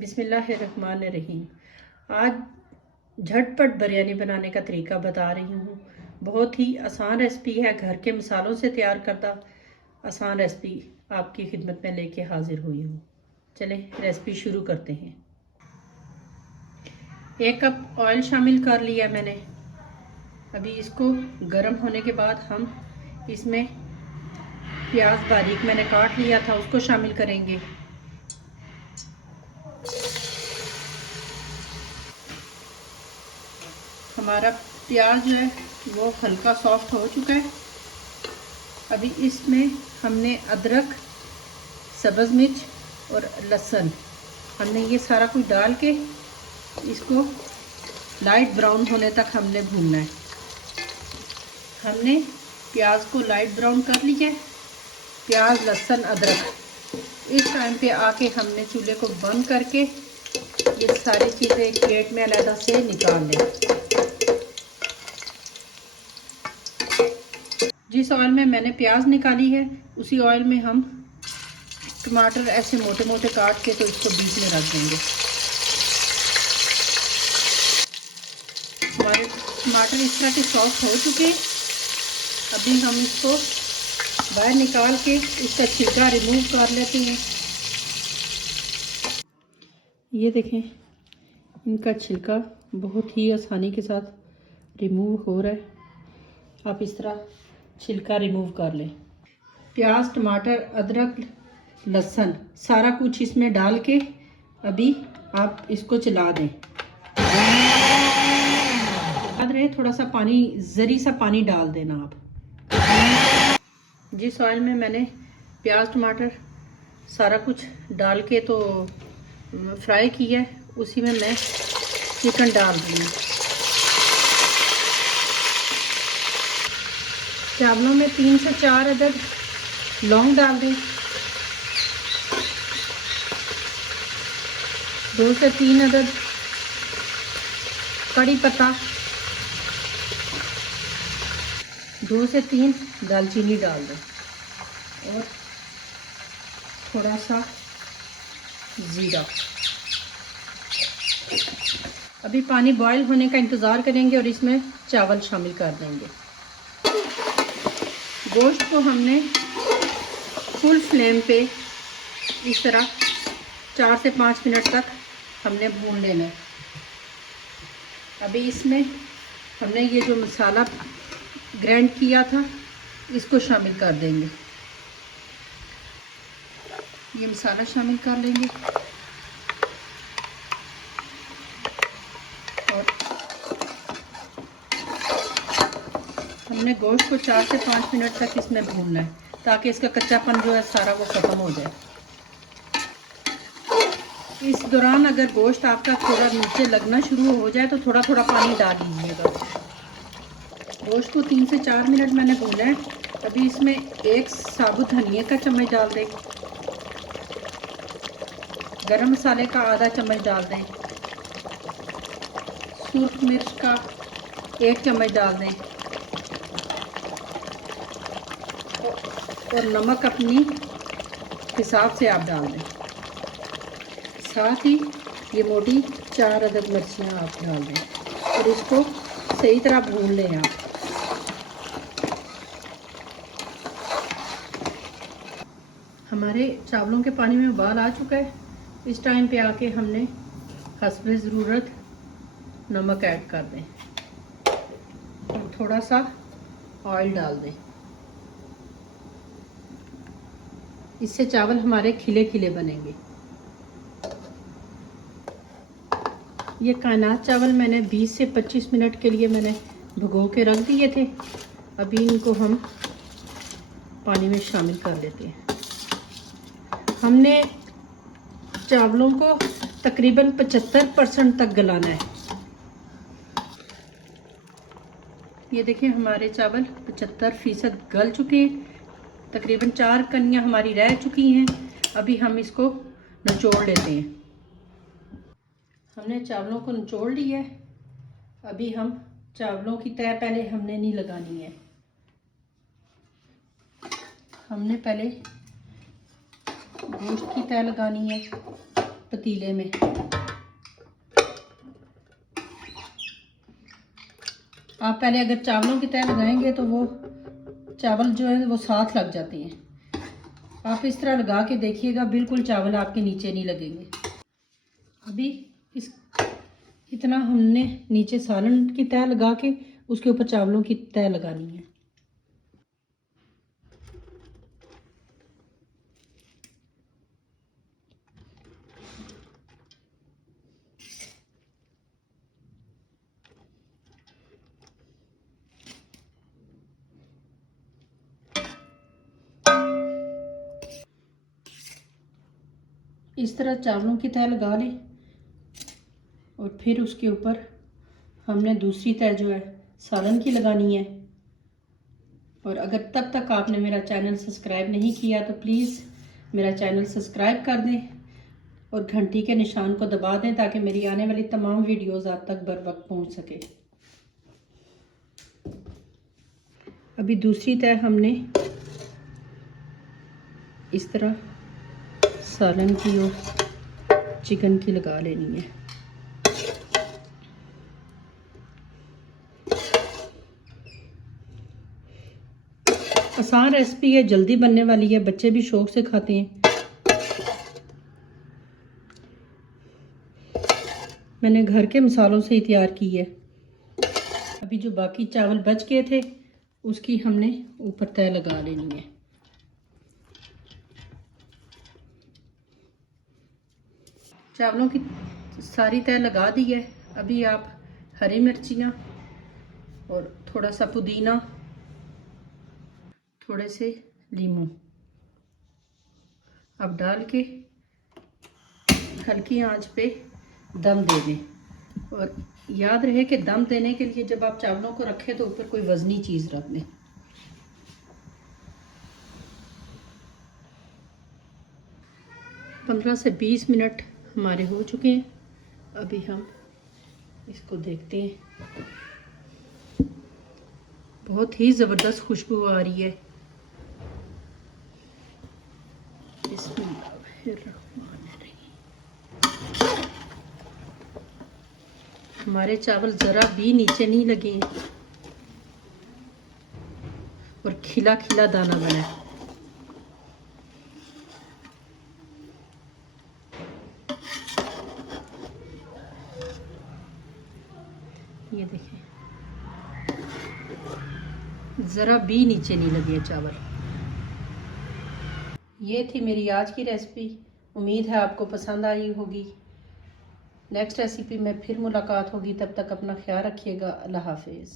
बिस्मिल्लाहिर्रहमानिर्रहीम। आज झटपट बिरयानी बनाने का तरीका बता रही हूँ। बहुत ही आसान रेसिपी है, घर के मसालों से तैयार करता आसान रेसिपी आपकी खिदमत में लेके हाजिर हुई हूँ। चलें रेसिपी शुरू करते हैं। 1 कप ऑयल शामिल कर लिया मैंने। अभी इसको गर्म होने के बाद हम इसमें प्याज बारीक मैंने काट लिया था उसको शामिल करेंगे। हमारा प्याज जो है वो हल्का सॉफ्ट हो चुका है। अभी इसमें हमने अदरक, सब्ज़ मिर्च और लहसुन हमने ये सारा कुछ डाल के इसको लाइट ब्राउन होने तक हमने भूनना है। हमने प्याज को लाइट ब्राउन कर लिया है। प्याज, लहसुन, अदरक इस टाइम पे आके हमने चूल्हे को बंद करके ये सारी चीज़ें एक प्लेट में अलग से निकाल लें। जिस ऑयल में मैंने प्याज निकाली है उसी ऑयल में हम टमाटर ऐसे मोटे मोटे काट के तो इसको बीच में रख देंगे। हमारे टमाटर इस तरह के सॉफ्ट हो चुके हैं। अभी हम इसको बाहर निकाल के इसका छिलका रिमूव कर लेते हैं। ये देखें, इनका छिलका बहुत ही आसानी के साथ रिमूव हो रहा है। आप इस तरह छिलका रिमूव कर लें। प्याज, टमाटर, अदरक, लहसुन सारा कुछ इसमें डाल के अभी आप इसको चला दें। याद रहे थोड़ा सा पानी, जरी सा पानी डाल देना आप। जिस ऑयल में मैंने प्याज, टमाटर सारा कुछ डाल के तो फ्राई किया है उसी में मैं चिकन डाल दूँगी। चावलों में 3 से 4 अदद लौंग डाल दें। 2 से 3 अदद कड़ी पत्ता, 2 से 3 दालचीनी डाल दें और थोड़ा सा जीरा। अभी पानी बॉईल होने का इंतज़ार करेंगे और इसमें चावल शामिल कर देंगे। गोश्त को हमने फुल फ्लेम पे इस तरह 4 से 5 मिनट तक हमने भून लेना है। अभी इसमें हमने ये जो मसाला ग्राइंड किया था इसको शामिल कर देंगे। ये मसाला शामिल कर लेंगे और हमने गोश्त को 4 से 5 मिनट तक इसमें भूनना है ताकि इसका कच्चापन जो है सारा वो ख़त्म हो जाए। इस दौरान अगर गोश्त आपका थोड़ा नीचे लगना शुरू हो जाए तो थोड़ा थोड़ा पानी डाल लीजिएगा। गोश्त को 3 से 4 मिनट मैंने भूना है। अभी इसमें 1 साबुत धनिया का चम्मच डाल दें। गरम मसाले का आधा चम्मच डाल दें। सूरख मिर्च का 1 चम्मच डाल दें और नमक अपनी हिसाब से आप डाल दें। साथ ही ये मोटी 4 अदद मिर्चियाँ आप डाल दें और इसको सही तरह भून लें आप। हमारे चावलों के पानी में उबाल आ चुका है। इस टाइम पे आके हमने हस्बे ज़रूरत नमक ऐड कर दें और थोड़ा सा ऑयल डाल दें। इससे चावल हमारे खिले खिले बनेंगे। ये कायनात चावल मैंने 20 से 25 मिनट के लिए मैंने भिगो के रख दिए थे। अभी इनको हम पानी में शामिल कर लेते हैं। हमने चावलों को तकरीबन 75% तक गलाना है। ये देखिए हमारे चावल 75% गल चुके हैं। तकरीबन 4 कनियाँ हमारी रह चुकी हैं। अभी हम इसको निचोड़ लेते हैं। हमने चावलों को निचोड़ लिया है। अभी हम चावलों की तह पहले हमने नहीं लगानी है। हमने पहले गोश्त की तह लगानी है। पतीले में। आप पहले अगर चावलों की तह लगाएंगे तो वो चावल जो है वो साथ लग जाते हैं। आप इस तरह लगा के देखिएगा, बिल्कुल चावल आपके नीचे नहीं लगेंगे। अभी इस इतना हमने नीचे सालन की तह लगा के उसके ऊपर चावलों की तह लगानी है। इस तरह चावलों की तह लगा लें और फिर उसके ऊपर हमने दूसरी तह जो है सालन की लगानी है। और अगर तब तक आपने मेरा चैनल सब्सक्राइब नहीं किया तो प्लीज़ मेरा चैनल सब्सक्राइब कर दें और घंटी के निशान को दबा दें ताकि मेरी आने वाली तमाम वीडियोस आप तक बर वक्त पहुँच सके। अभी दूसरी तह हमने इस तरह सालन की और चिकन की लगा लेनी है। आसान रेसिपी है, जल्दी बनने वाली है, बच्चे भी शौक से खाते हैं। मैंने घर के मसालों से ही तैयार की है। अभी जो बाकी चावल बच गए थे उसकी हमने ऊपर तह लगा लेनी है। चावलों की सारी तह लगा दी है। अभी आप हरी मिर्चियाँ और थोड़ा सा पुदीना, थोड़े से लीमू अब डाल के हल्की आंच पे दम दे दें। और याद रहे कि दम देने के लिए जब आप चावलों को रखें तो ऊपर कोई वजनी चीज़ रख दें। पंद्रह से 20 मिनट हमारे हो चुके हैं। अभी हम इसको देखते हैं। बहुत ही ज़बरदस्त खुशबू आ रही है। हमारे चावल ज़रा भी नीचे नहीं लगे और खिला खिला दाना बना है। ये देखिए, ज़रा भी नीचे नहीं लगे चावल। ये थी मेरी आज की रेसिपी। उम्मीद है आपको पसंद आई होगी। नेक्स्ट रेसिपी में फिर मुलाकात होगी। तब तक अपना ख्याल रखिएगा। अल्लाह हाफिज़।